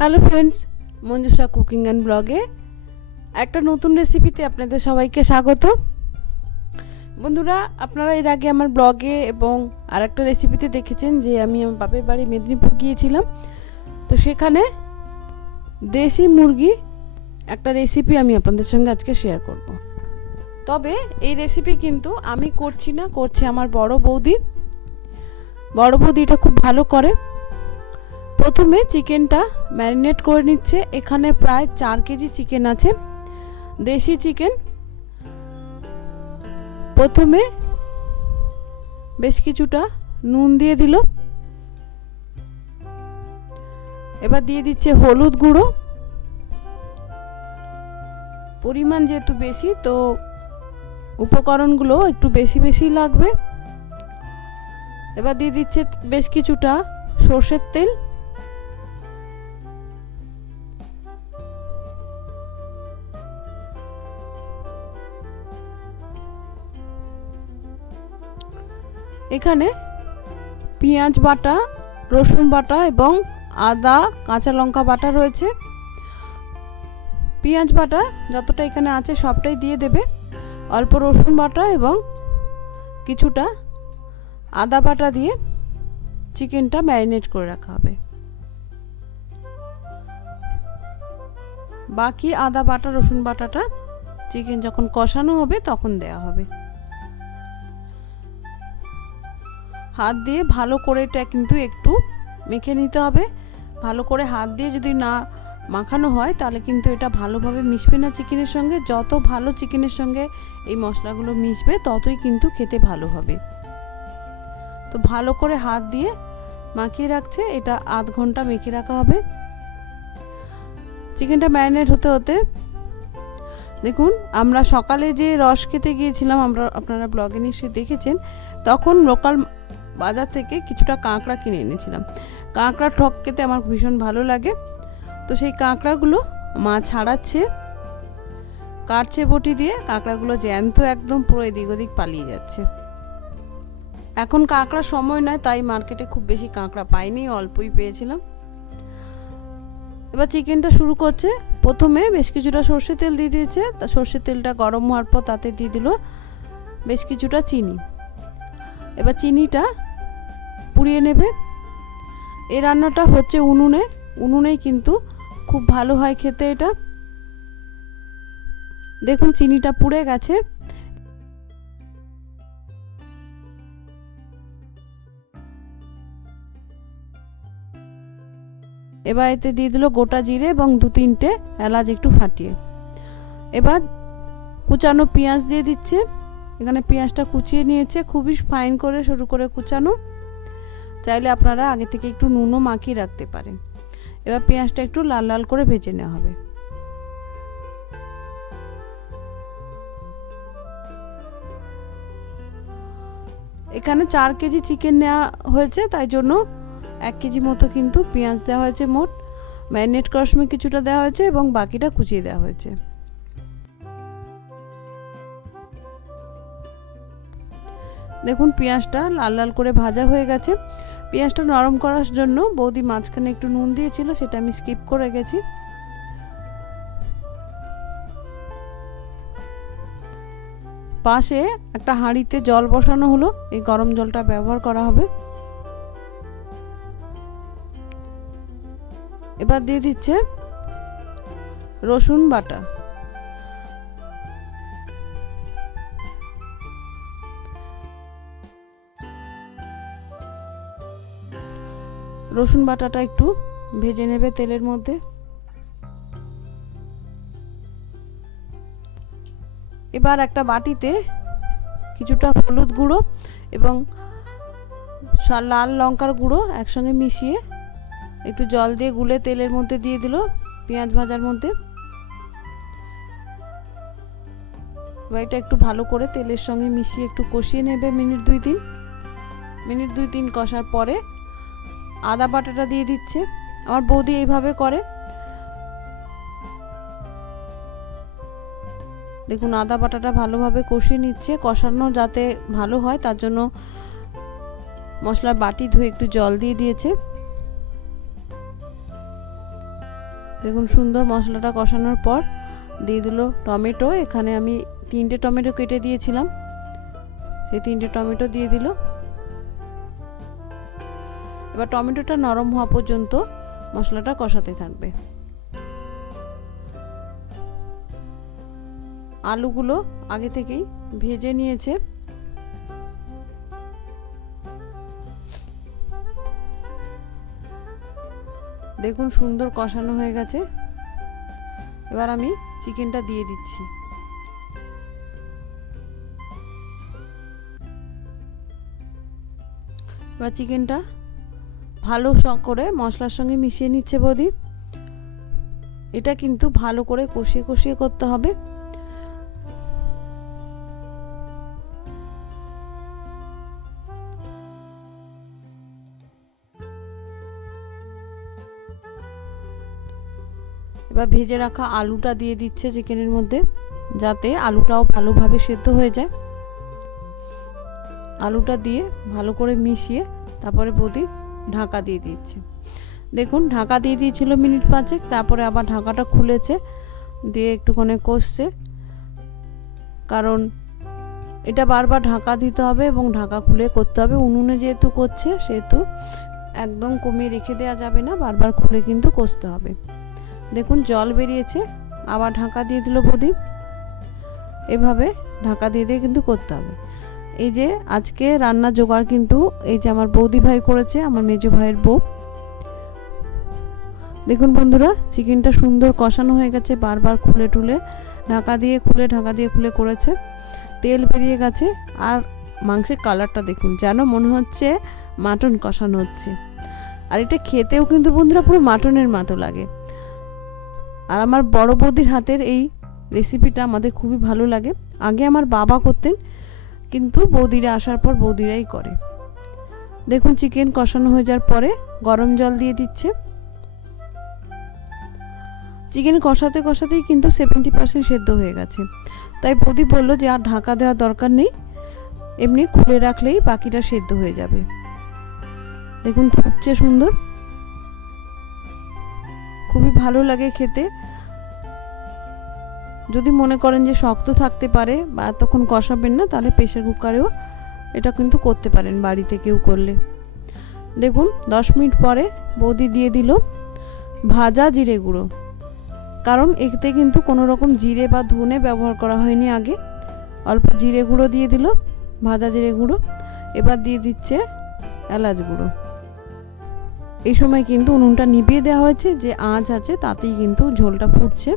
Hello friends, Manjusha cooking and ব্লগে একটা নতুন রেসিপিতে আপনাদের সবাইকে স্বাগত। বন্ধুরা, আপনারা এর আগে আমার ব্লগে এবং আর একটা রেসিপিতে দেখেছেন যে আমি আমার বাপের বাড়ি মেদিনীপুর গিয়েছিলাম। তো সেখানে দেশি মুরগি একটা রেসিপি আমি আপনাদের সঙ্গে আজকে শেয়ার করব। তবে এই রেসিপি কিন্তু আমি করছি না, করছে আমার বড় বৌদি। বড় বৌদি এটা খুব ভালো করে। প্রথমে চিকেনটা ম্যারিনেট করে নিচ্ছে। এখানে প্রায় 4 কেজি চিকেন আছে, দেশি চিকেন। প্রথমে বেশ কিছুটা নুন দিয়ে দিল, এবার দিয়ে দিচ্ছে হলুদ গুঁড়ো। পরিমাণ যেহেতু বেশি, তো উপকরণগুলো একটু বেশি বেশি লাগবে। এবার দিয়ে দিচ্ছে বেশ কিছুটা সর্ষের তেল, এখানে পেঁয়াজ বাটা, রসুন বাটা এবং আদা কাঁচা লঙ্কা বাটা রয়েছে। পেঁয়াজ বাটা যতটা এখানে আছে সবটাই দিয়ে দেবে, অল্প রসুন বাটা এবং কিছুটা আদা বাটা দিয়ে চিকেনটা ম্যারিনেট করে রাখা হবে। বাকি আদা বাটা রসুন বাটাটা চিকেন যখন কষানো হবে তখন দেওয়া হবে। হাত দিয়ে ভালো করে এটা কিন্তু একটু মেখে নিতে হবে। ভালো করে হাত দিয়ে যদি না মাখানো হয় তাহলে কিন্তু এটা ভালোভাবে মিশবে না চিকেনের সঙ্গে। যত ভালো চিকেনের সঙ্গে এই মশলাগুলো মিশবে ততই কিন্তু খেতে ভালো হবে। তো ভালো করে হাত দিয়ে মাখিয়ে রাখছে, এটা আধ ঘন্টা মেখে রাখা হবে। চিকেনটা ম্যারিনেট হতে হতে দেখুন, আমরা সকালে যে রস খেতে গিয়েছিলাম, আপনারা ব্লগে নিশ্চয়ই দেখেছেন, তখন লোকাল বাজার থেকে কিছুটা কাঁকড়া কিনে এনেছিলাম। কাঁকড়া টক খেতে আমার ভীষণ ভালো লাগে। তো সেই কাঁকড়াগুলো মা ছাড়াচ্ছে, কাটছে বটি দিয়ে। কাঁকড়াগুলো জ্যান্ত একদম, পুরো এদিক ওদিক পালিয়ে যাচ্ছে। এখন কাঁকড়ার সময় নয়, তাই মার্কেটে খুব বেশি কাঁকড়া পাইনি, অল্পই পেয়েছিলাম। এবার চিকেনটা শুরু করছে। প্রথমে বেশ কিছুটা সর্ষে তেল দিয়ে দিয়েছে। তা সর্ষের তেলটা গরম হওয়ার পর তাতে দিয়ে দিল বেশ কিছুটা চিনি। এবার চিনিটা পুড়িয়ে নেবে। এই রান্নাটা হচ্ছে উনুনেই কিন্তু খুব ভালো হয় খেতে এটা। দেখুন চিনিটা পুড়ে গেছে। এবার এতে দিয়ে দিল গোটা জিরে এবং 2-3টে এলাচ একটু ফাটিয়ে। এবার কুচানো পেঁয়াজ দিয়ে দিচ্ছে। এখানে পেঁয়াজটা কুচিয়ে নিয়েছে, খুবই ফাইন করে সরু করে কুচানো। চাইলে আপনারা আগে থেকে একটু নুনও মাখিয়ে রাখতে পারেন। এবার পেঁয়াজটা একটু লাল লাল করে ভেজে নেওয়া হবে। এখানে 4 কেজি চিকেন নেওয়া হয়েছে, তাই জন্য 1 কেজি মতো কিন্তু পেঁয়াজ দেওয়া হয়েছে। মোট ম্যারিনেট করার সময় কিছুটা দেওয়া হয়েছে এবং বাকিটা কুচিয়ে দেওয়া হয়েছে। দেখুন পেঁয়াজটা লাল লাল করে ভাজা হয়ে গেছে। পেঁয়াজটা নরম করার জন্য বৌদি মাঝখানে একটু নুন দিয়েছিল, সেটা আমি স্কিপ করে গেছি। পাশে একটা হাঁড়িতে জল বসানো হলো, এই গরম জলটা ব্যবহার করা হবে। এবার দিয়ে দিচ্ছে রসুন বাটা। রসুন বাটাটা একটু ভেজে নেবে তেলের মধ্যে। এবার একটা বাটিতে কিছুটা হলুদ গুঁড়ো এবং লাল লঙ্কার গুঁড়ো একসঙ্গে মিশিয়ে একটু জল দিয়ে গুলে তেলের মধ্যে দিয়ে দিল পেঁয়াজ ভাজার মধ্যে। এবার এটা একটু ভালো করে তেলের সঙ্গে মিশিয়ে একটু কষিয়ে নেবে মিনিট 2-3 কষার পরে আদা বাটাটা দিয়ে দিচ্ছে। আমার বৌদি এইভাবে করে। দেখুন আদা বাটাটা ভালোভাবে কষিয়ে নিচ্ছে। কষানো যাতে ভালো হয় তার জন্য মশলার বাটি ধুয়ে একটু জল দিয়ে দিয়েছে। দেখুন সুন্দর মশলাটা কষানোর পর দিয়ে দিল টমেটো। এখানে আমি 3টে টমেটো কেটে দিয়েছিলাম, সেই 3টে টমেটো দিয়ে দিল। এবার টমেটোটা নরম হওয়া পর্যন্ত মশলাটা কষাতে থাকবে। আলুগুলো আগে থেকেই ভেজে নিয়েছে। দেখুন সুন্দর কষানো হয়ে গেছে। এবার আমি চিকেনটা দিয়ে দিচ্ছি। এবার চিকেনটা ভালো করে মশলার সঙ্গে মিশিয়ে নিচ্ছে বৌদি। এটা কিন্তু ভালো করে কষিয়ে কষিয়ে করতে হবে। এবার ভেজে রাখা আলুটা দিয়ে দিচ্ছে চিকেনের মধ্যে, যাতে আলুটাও ভালোভাবে সেদ্ধ হয়ে যায়। আলুটা দিয়ে ভালো করে মিশিয়ে তারপরে বৌদি ঢাকা দিয়ে দিচ্ছে। দেখুন ঢাকা দিয়ে দিয়েছিল মিনিট 5, তারপরে আবার ঢাকাটা খুলেছে, দিয়ে একটুখানি কষছে, কারণ এটা বারবার ঢাকা দিতে হবে এবং ঢাকা খুলে করতে হবে। উনুনে যেহেতু করছে সেহেতু একদম কমিয়ে রেখে দেওয়া যাবে না, বারবার খুলে কিন্তু কষতে হবে। দেখুন জল বেরিয়েছে, আবার ঢাকা দিয়ে দিল বৌদি। এভাবে ঢাকা দিয়ে দিয়ে কিন্তু করতে হবে। এই যে আজকে রান্নার জোগাড় কিন্তু এই যে আমার বৌদি ভাই করেছে, আমার মেজো ভাইয়ের বউ। দেখুন বন্ধুরা চিকেনটা সুন্দর কষানো হয়ে গেছে, বারবার খুলে টুলে ঢাকা দিয়ে খুলে ঢাকা দিয়ে খুলে করেছে। তেল বেরিয়ে গেছে আর মাংসের কালারটা দেখুন, যেন মনে হচ্ছে মাটন কষানো হচ্ছে। আর এটা খেতেও কিন্তু বন্ধুরা পুরো মাটনের মতো লাগে। আর আমার বড় বৌদির হাতের এই রেসিপিটা আমাদের খুবই ভালো লাগে। আগে আমার বাবা করতেন, কিন্তু বৌদিরা আসার পর বৌদিরাই করে। দেখুন চিকেন কষানো হয়ে যাওয়ার পরে গরম জল দিয়ে দিচ্ছে। চিকেন কষাতে কষাতেই কিন্তু 70% সেদ্ধ হয়ে গেছে, তাই বৌদি বলল যে আর ঢাকা দেওয়ার দরকার নেই, এমনি খুলে রাখলেই বাকিটা সেদ্ধ হয়ে যাবে। দেখুন ফুটছে সুন্দর, খুবই ভালো লাগে খেতে। যদি মনে করেন যে শক্ত থাকতে পারে বা তখন কষাবেন না, তাহলে প্রেসার কুকারেও এটা কিন্তু করতে পারেন বাড়িতে কেউ করলে। দেখুন 10 মিনিট পরে বৌদি দিয়ে দিল ভাজা জিরে গুঁড়ো, কারণ এতে কিন্তু কোনো রকম জিরে বা ধনে ব্যবহার করা হয়নি আগে। অল্প জিরে গুঁড়ো দিয়ে দিল, ভাজা জিরে গুঁড়ো। এবার দিয়ে দিচ্ছে এলাচ গুঁড়ো। এই সময় কিন্তু উনুনটা নিভিয়ে দেওয়া হয়েছে, যে আঁচ আছে তাতেই কিন্তু ঝোলটা ফুটছে।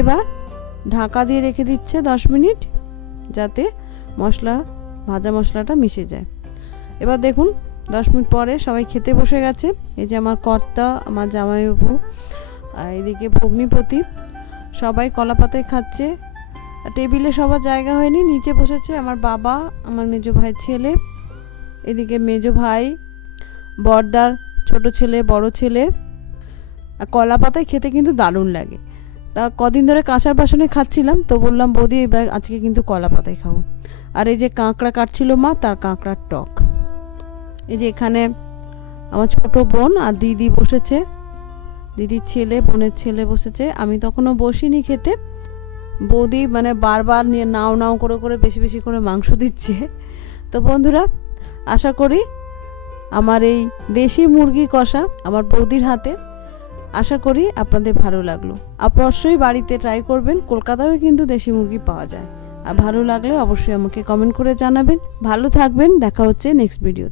এবার ঢাকা দিয়ে রেখে দিচ্ছে 10 মিনিট, যাতে ভাজা মশলাটা মিশে যায়। এবার দেখুন 10 মিনিট পরে সবাই খেতে বসে গেছে। এই যে আমার কর্তা, আমার জামাইবাবু, আর এদিকে ভগ্নিপতি, সবাই কলা পাতায় খাচ্ছে। টেবিলে সবার জায়গা হয়নি, নিচে বসেছে আমার বাবা, আমার মেজো ভাইয়ের ছেলে, এদিকে মেজো ভাই, বড়দার ছোট ছেলে, বড় ছেলে। আর কলা পাতায় খেতে কিন্তু দারুণ লাগে। তা কদিন ধরে কাঁসার বাসনে খাচ্ছিলাম, তো বললাম বৌদি এবার আজকে কিন্তু কলা পাতায় খাবো। আর এই যে কাঁকড়া কাটছিল মা, তার কাঁকড়ার টক। এই যে এখানে আমার ছোট বোন আর দিদি বসেছে, দিদির ছেলে, বোনের ছেলে বসেছে। আমি তখনও বসিনি খেতে। বৌদি মানে বারবার নিয়ে নাও নাও করে করে বেশি বেশি করে মাংস দিচ্ছে। তো বন্ধুরা আশা করি আমার এই দেশি মুরগি কষা আমার বৌদির হাতে, আশা করি আপনাদের ভালো লাগলো। অবশ্যই বাড়িতে ট্রাই করবেন, কলকাতায়ও কিন্তু দেশি মুরগি পাওয়া যায়। আর ভালো লাগলে অবশ্যই আমাকে কমেন্ট করে জানাবেন। ভালো থাকবেন, দেখা হচ্ছে নেক্সট ভিডিও।